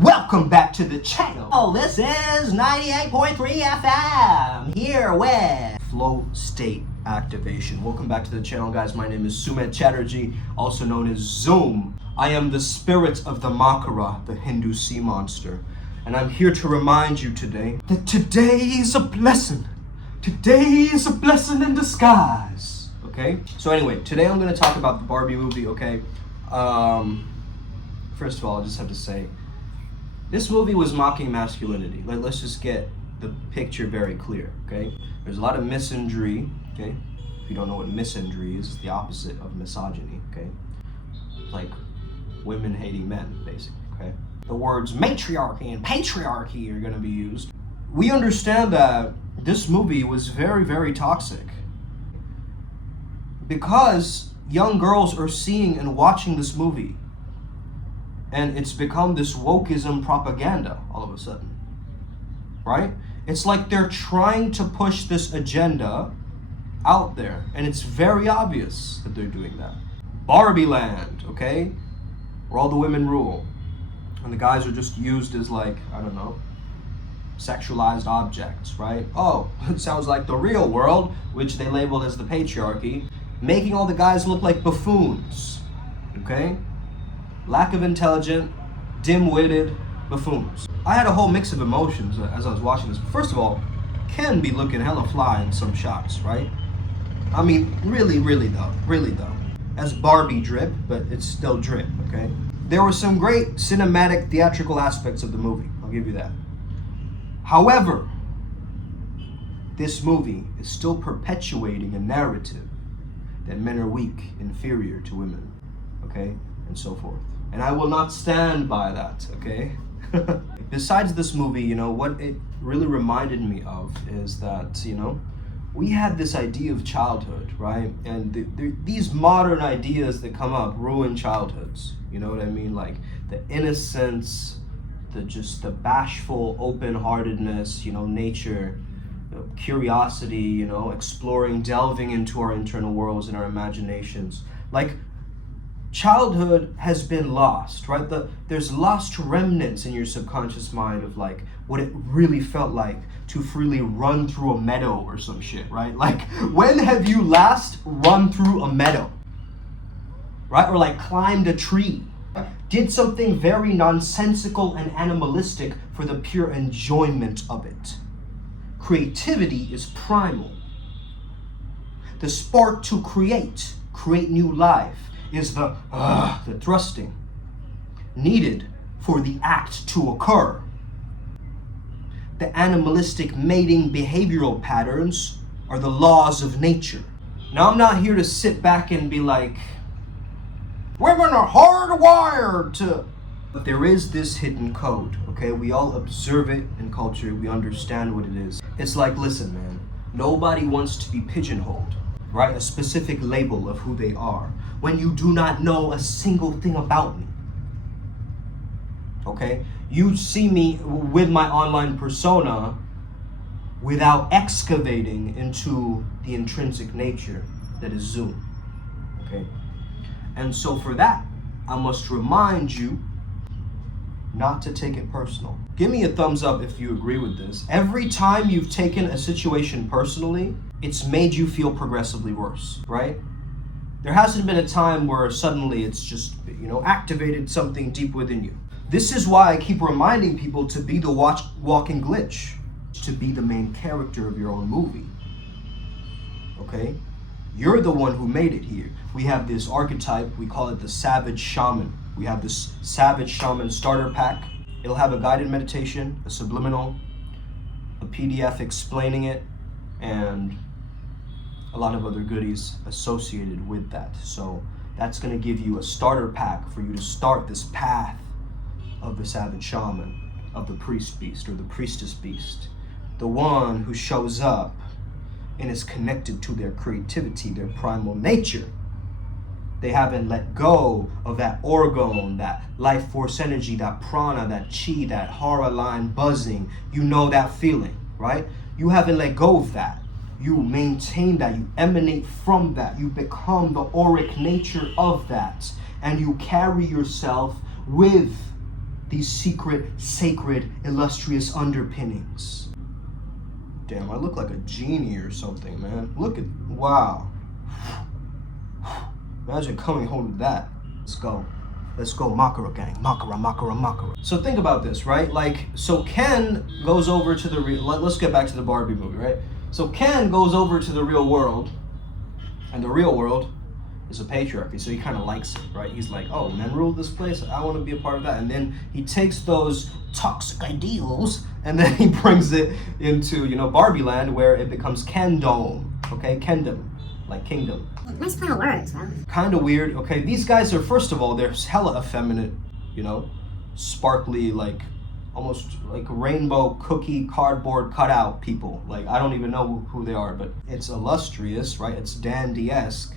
Welcome back to the channel. Oh, this is 98.3 FM here with Flow State Activation. Welcome back to the channel, guys. My name is Sumet Chatterjee, also known as Zoom. I am the spirit of the Makara, the Hindu sea monster. And I'm here to remind you today that today is a blessing. Today is a blessing in disguise. Okay? So anyway, today I'm going to talk about the Barbie movie, okay? First of all, I just have to say, this movie was mocking masculinity. Let's just get the picture very clear, okay? There's a lot of misandry, okay? If you don't know what misandry is, it's the opposite of misogyny, okay? It's like women hating men, basically, okay? The words matriarchy and patriarchy are gonna be used. We understand that this movie was very, very toxic because young girls are seeing and watching this movie. And it's become this wokeism propaganda all of a sudden, right? It's like they're trying to push this agenda out there, and it's very obvious that they're doing that. Barbie land, okay? Where all the women rule, and the guys are just used as like, I don't know, sexualized objects, right? Oh, it sounds like the real world, which they labeled as the patriarchy, making all the guys look like buffoons, okay? Lack of intelligent, dim-witted buffoons. I had a whole mix of emotions as I was watching this. First of all, Ken be looking hella fly in some shots, right? I mean, really though. As Barbie drip, but it's still drip, okay? There were some great cinematic, theatrical aspects of the movie. I'll give you that. However, this movie is still perpetuating a narrative that men are weak, inferior to women, okay? And so forth. And I will not stand by that, okay? Besides this movie, you know, what it really reminded me of is that, you know, we had this idea of childhood, right? And these modern ideas that come up ruin childhoods, you know what I mean? Like the innocence, the bashful open-heartedness, you know, nature, curiosity, you know, exploring, delving into our internal worlds and our imaginations. Like, childhood has been lost, right? There's lost remnants in your subconscious mind of like what it really felt like to freely run through a meadow or some shit, right? Like, when have you last run through a meadow, right? Or like climbed a tree, did something very nonsensical and animalistic for the pure enjoyment of it. Creativity is primal. The spark to create new life, is the thrusting needed for the act to occur. The animalistic mating behavioral patterns are the laws of nature. Now, I'm not here to sit back and be like, women are hardwired to... But there is this hidden code, okay? We all observe it in culture, we understand what it is. It's like, listen, man, nobody wants to be pigeonholed, right? A specific label of who they are, when you do not know a single thing about me. Okay? You see me with my online persona without excavating into the intrinsic nature that is Zoom. Okay? And so for that, I must remind you not to take it personal. Give me a thumbs up if you agree with this. Every time you've taken a situation personally, it's made you feel progressively worse, right? There hasn't been a time where suddenly it's just, you know, activated something deep within you. This is why I keep reminding people to be the walking glitch, to be the main character of your own movie, okay? You're the one who made it here. We have this archetype, we call it the savage shaman. We have this savage shaman starter pack. It'll have a guided meditation, a subliminal, a PDF explaining it, and a lot of other goodies associated with that. So that's going to give you a starter pack for you to start this path of the savage shaman, of the priest beast or the priestess beast, the one who shows up and is connected to their creativity, their primal nature. They haven't let go of that orgone, that life force energy, that prana, that chi, that hara line buzzing. You know that feeling, right? You haven't let go of that. You maintain that, you emanate from that, you become the auric nature of that, and you carry yourself with these secret, sacred, illustrious underpinnings. Damn, I look like a genie or something, man. Look at, wow. Imagine coming home to that. Let's go. Let's go, Makara gang. Makara, Makara, Makara. So think about this, right? Like, so Ken goes over to the real, let's get back to the Barbie movie, right? So Ken goes over to the real world, and the real world is a patriarchy, so he kind of likes it, right? He's like, oh, men rule this place, I want to be a part of that. And then he takes those toxic ideals, and then he brings it into, you know, Barbie land, where it becomes Kendom, okay? Kendom, like kingdom. Nice play on words, bro. Kind of weird, okay? These guys are, first of all, they're hella effeminate, you know? Sparkly, like, almost like rainbow cookie cardboard cutout people. Like, I don't even know who they are, but it's illustrious, right? It's dandy-esque.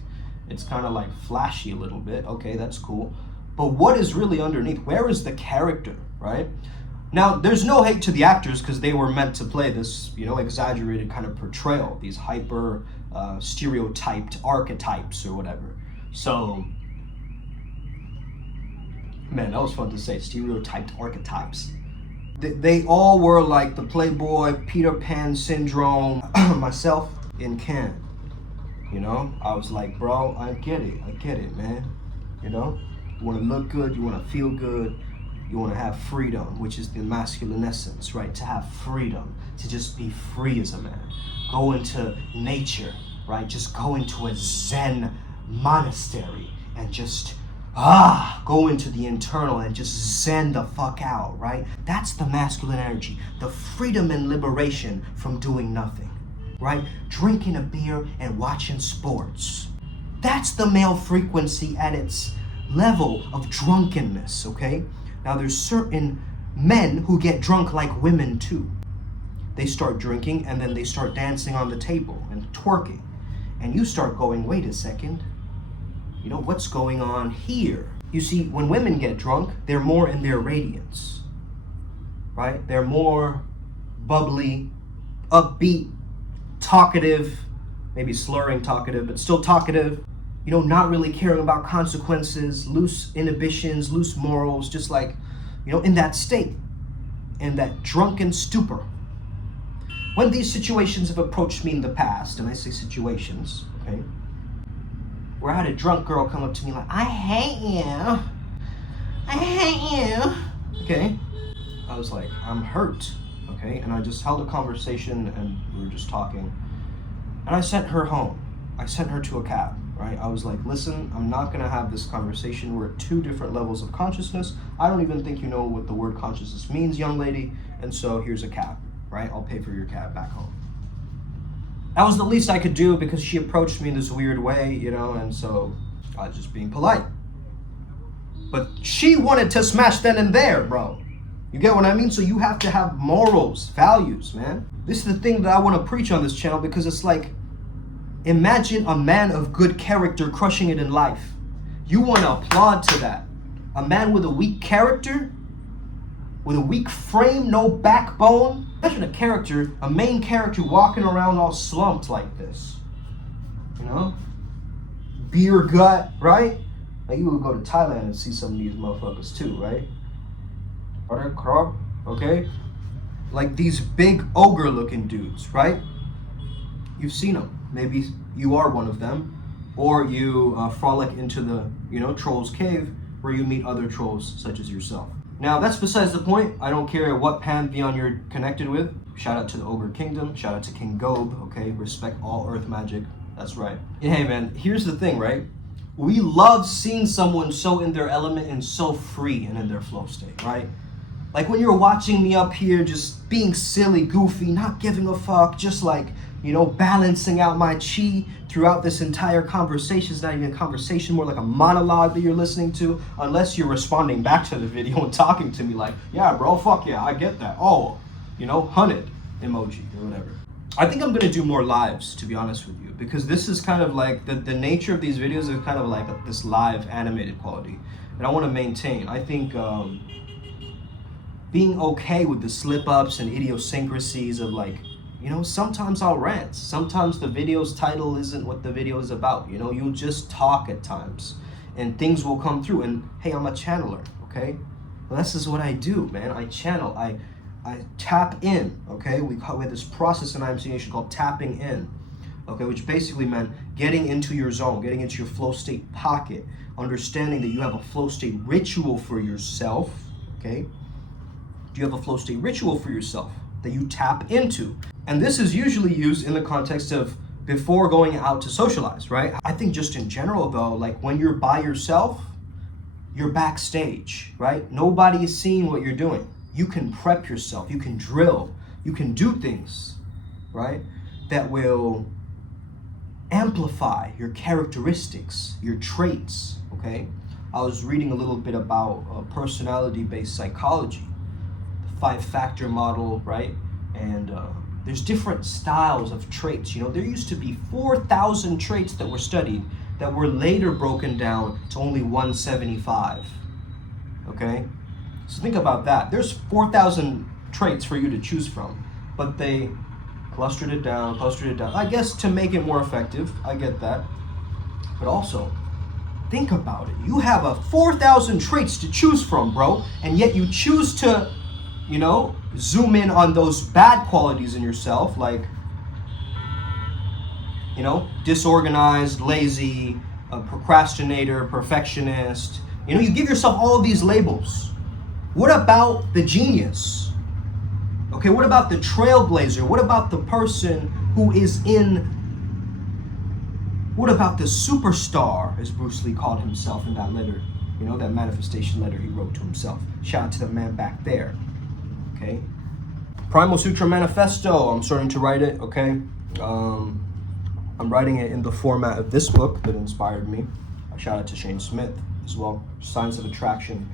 It's kind of like flashy a little bit. Okay, that's cool. But what is really underneath? Where is the character, right? Now, there's no hate to the actors because they were meant to play this, you know, exaggerated kind of portrayal, these hyper stereotyped archetypes or whatever. So, man, that was fun to say, stereotyped archetypes. They all were like the Playboy, Peter Pan syndrome, myself in Ken. You know, I was like, bro, I get it, man. You know, you want to look good, you want to feel good, you want to have freedom, which is the masculine essence, right? To have freedom, to just be free as a man. Go into nature, right? Just go into a Zen monastery and just, go into the internal and just zen the fuck out, right? That's the masculine energy, the freedom and liberation from doing nothing. Right? Drinking a beer and watching sports. That's the male frequency at its level of drunkenness, okay? Now there's certain men who get drunk like women too. They start drinking and then they start dancing on the table and twerking. And you start going, wait a second, you know, what's going on here? You see, when women get drunk, they're more in their radiance, right? They're more bubbly, upbeat, talkative, maybe slurring talkative, but still talkative, you know, not really caring about consequences, loose inhibitions, loose morals, just like, you know, in that state, in that drunken stupor. When these situations have approached me in the past, and I say situations, okay, where I had a drunk girl come up to me like, I hate you, okay, I was like, I'm hurt. Okay, and I just held a conversation and we were just talking. And I sent her home. I sent her to a cab, right? I was like, listen, I'm not gonna have this conversation. We're at two different levels of consciousness. I don't even think you know what the word consciousness means, young lady. And so here's a cab, right? I'll pay for your cab back home. That was the least I could do because she approached me in this weird way, you know, and so I was just being polite. But she wanted to smash then and there, bro. You get what I mean? So you have to have morals, values, man. This is the thing that I want to preach on this channel because it's like, imagine a man of good character crushing it in life. You want to applaud to that. A man with a weak character, with a weak frame, no backbone. Imagine a character, a main character walking around all slumped like this. You know? Beer gut, right? Like you would go to Thailand and see some of these motherfuckers too, right? Okay? Like these big ogre looking dudes, right? You've seen them. Maybe you are one of them. Or you frolic into the, you know, troll's cave where you meet other trolls such as yourself. Now that's besides the point. I don't care what pantheon you're connected with. Shout out to the Ogre Kingdom. Shout out to King Gob, okay? Respect all earth magic. That's right. Hey man, here's the thing, right? We love seeing someone so in their element and so free and in their flow state, right? Like when you're watching me up here just being silly, goofy, not giving a fuck, just like, you know, balancing out my chi throughout this entire conversation. It's not even a conversation, more like a monologue that you're listening to, unless you're responding back to the video and talking to me like, yeah, bro, fuck yeah, I get that. Oh, you know, 100 emoji or whatever. I think I'm gonna do more lives, to be honest with you, because this is kind of like, the nature of these videos is kind of like this live animated quality. And I wanna maintain, I think, being okay with the slip-ups and idiosyncrasies of like, you know, sometimes I'll rant. Sometimes the video's title isn't what the video is about. You know, you'll just talk at times and things will come through. And hey, I'm a channeler, okay? Well, this is what I do, man. I channel, I tap in, okay? We have this process in IMCA called tapping in, okay? Which basically meant getting into your zone, getting into your flow state pocket, understanding that you have a flow state ritual for yourself, okay? Do you have a flow state ritual for yourself that you tap into? And this is usually used in the context of before going out to socialize, right? I think just in general though, like when you're by yourself, you're backstage, right? Nobody is seeing what you're doing. You can prep yourself, you can drill, you can do things, right? That will amplify your characteristics, your traits, okay? I was reading a little bit about personality-based psychology, the 5-factor model, right? And there's different styles of traits. You know, there used to be 4,000 traits that were studied that were later broken down to only 175, okay? So think about that. There's 4,000 traits for you to choose from, but they clustered it down. I guess to make it more effective, I get that. But also, think about it. You have a 4,000 traits to choose from, bro, and yet you choose to, you know, zoom in on those bad qualities in yourself, like, you know, disorganized, lazy, a procrastinator, perfectionist. You know, you give yourself all of these labels. What about the genius? Okay, what about the trailblazer? What about the person who is what about the superstar, as Bruce Lee called himself in that letter, you know, that manifestation letter he wrote to himself. Shout out to the man back there, okay? Primal Sutra Manifesto, I'm starting to write it, okay? I'm writing it in the format of this book that inspired me. Shout out to Shane Smith as well, Science of Attraction.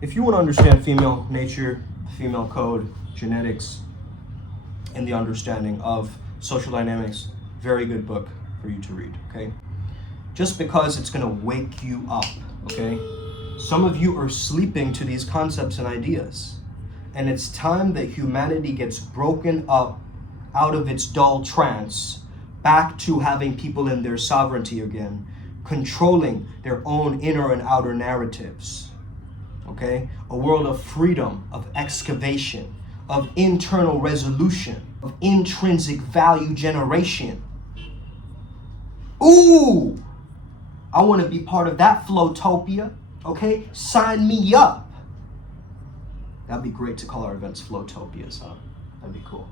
If you want to understand female nature, female code, genetics, and the understanding of social dynamics, very good book for you to read, okay? Just because it's gonna wake you up, okay? Some of you are sleeping to these concepts and ideas, and it's time that humanity gets broken up out of its dull trance back to having people in their sovereignty again, controlling their own inner and outer narratives, okay? A world of freedom, of excavation, of internal resolution, of intrinsic value generation. Ooh, I want to be part of that flowtopia, okay? Sign me up. That'd be great to call our events flowtopias, huh? That'd be cool.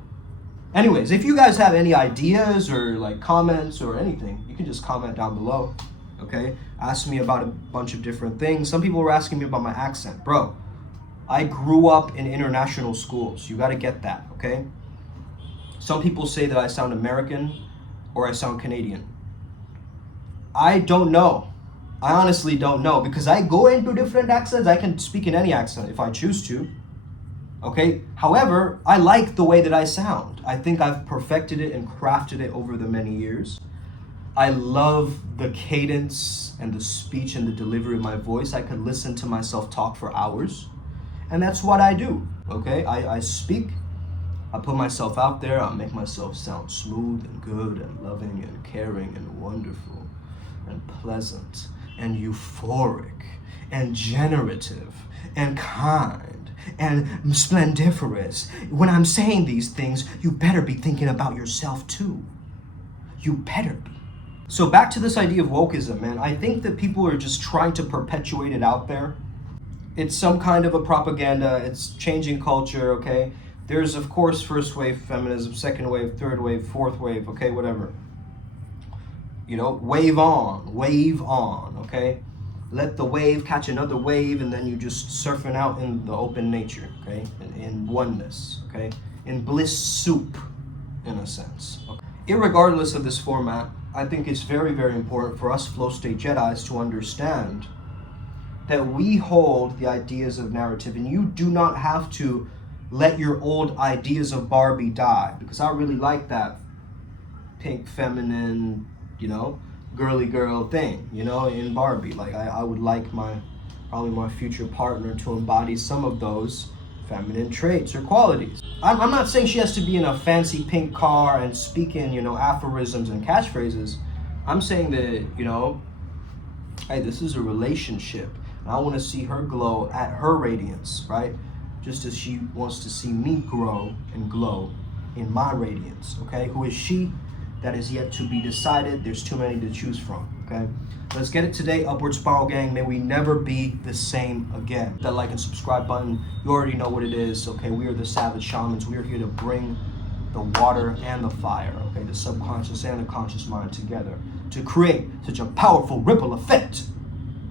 Anyways, if you guys have any ideas or like comments or anything, you can just comment down below, okay? Ask me about a bunch of different things. Some people were asking me about my accent. Bro, I grew up in international schools. You gotta get that, okay? Some people say that I sound American or I sound Canadian. I don't know. I honestly don't know, because I go into different accents. I can speak in any accent if I choose to. Okay, however, I like the way that I sound. I think I've perfected it and crafted it over the many years. I love the cadence and the speech and the delivery of my voice. I could listen to myself talk for hours, and that's what I do, okay? I speak, I put myself out there, I make myself sound smooth and good and loving and caring and wonderful and pleasant and euphoric and generative and kind and splendiferous. When I'm saying these things, you better be thinking about yourself too. You better be. So back to this idea of wokeism, man. I think that people are just trying to perpetuate it out there. It's some kind of a propaganda. It's changing culture, okay? There's, of course, first wave feminism, second wave, third wave, fourth wave, okay, whatever. You know, wave on, okay? Let the wave catch another wave, and then you just surfing out in the open nature, okay? In oneness, okay? In bliss soup, in a sense. Okay? Irregardless of this format, I think it's very, very important for us flow state Jedis to understand that we hold the ideas of narrative, and you do not have to let your old ideas of Barbie die, because I really like that pink, feminine, you know, girly girl thing, you know, in Barbie. Like I would like probably my future partner to embody some of those feminine traits or qualities. I'm not saying she has to be in a fancy pink car and speaking, you know, aphorisms and catchphrases. I'm saying that, you know, hey, this is a relationship. And I want to see her glow at her radiance, right? Just as she wants to see me grow and glow in my radiance, okay? Who is she? That is yet to be decided. There's too many to choose from, okay? Let's get it today, Upward Spiral Gang. May we never be the same again. That like and subscribe button, you already know what it is, okay? We are the Savage Shamans. We are here to bring the water and the fire, okay? The subconscious and the conscious mind together to create such a powerful ripple effect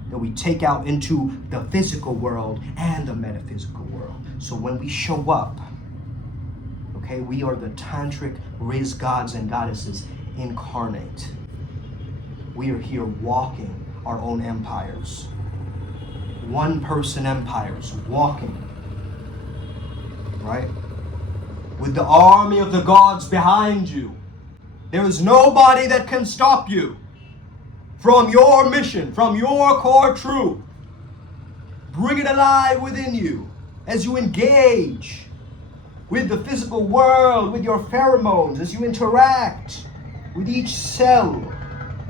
that we take out into the physical world and the metaphysical world. So when we show up, okay, we are the tantric Riz gods and goddesses incarnate. We are here walking our own empires. One person empires, walking, right? With the army of the gods behind you. There is nobody that can stop you from your mission, from your core truth. Bring it alive within you as you engage with the physical world, with your pheromones, as you interact with each cell.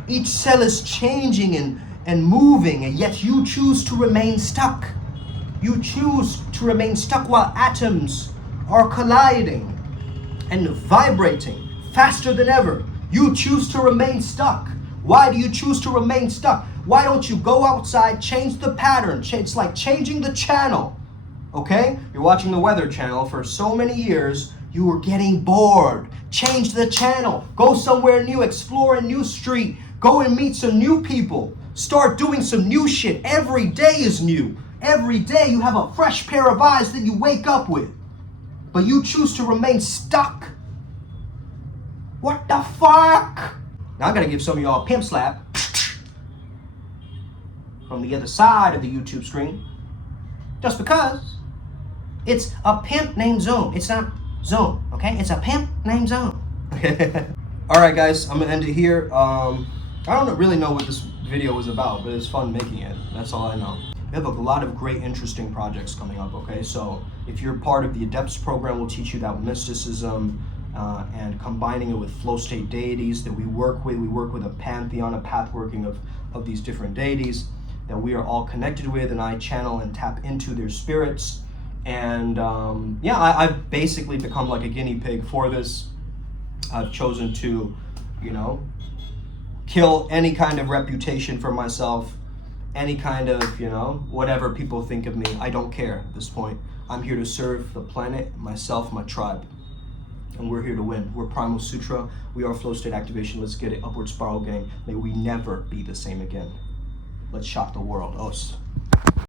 Each cell is changing and moving, and yet you choose to remain stuck. You choose to remain stuck while atoms are colliding and vibrating faster than ever. You choose to remain stuck. Why do you choose to remain stuck? Why don't you go outside, change the pattern? It's like changing the channel, okay? You're watching the Weather Channel for so many years, you were getting bored. Change the channel. Go somewhere new, explore a new street. Go and meet some new people. Start doing some new shit. Every day is new. Every day you have a fresh pair of eyes that you wake up with. But you choose to remain stuck. What the fuck? Now I gotta give some of y'all a pimp slap from the other side of the YouTube screen. Just because it's a pimp named Zone. It's not Zone, okay? It's a pimp named Zone. Alright guys, I'm gonna end it here. I don't really know what this video was about, but it's fun making it. That's all I know. We have a lot of great, interesting projects coming up, okay? So if you're part of the Adepts program, we'll teach you that mysticism and combining it with flow state deities that we work with. We work with a pantheon, a pathworking of these different deities that we are all connected with, and I channel and tap into their spirits. And yeah, I've basically become like a guinea pig for this. I've chosen to, you know, kill any kind of reputation for myself, any kind of, you know, whatever people think of me. I don't care at this point. I'm here to serve the planet, myself, my tribe. And we're here to win. We're Primal Sutra. We are Flow State Activation. Let's get it. Upward Spiral Gang. May we never be the same again. Let's shock the world. Os.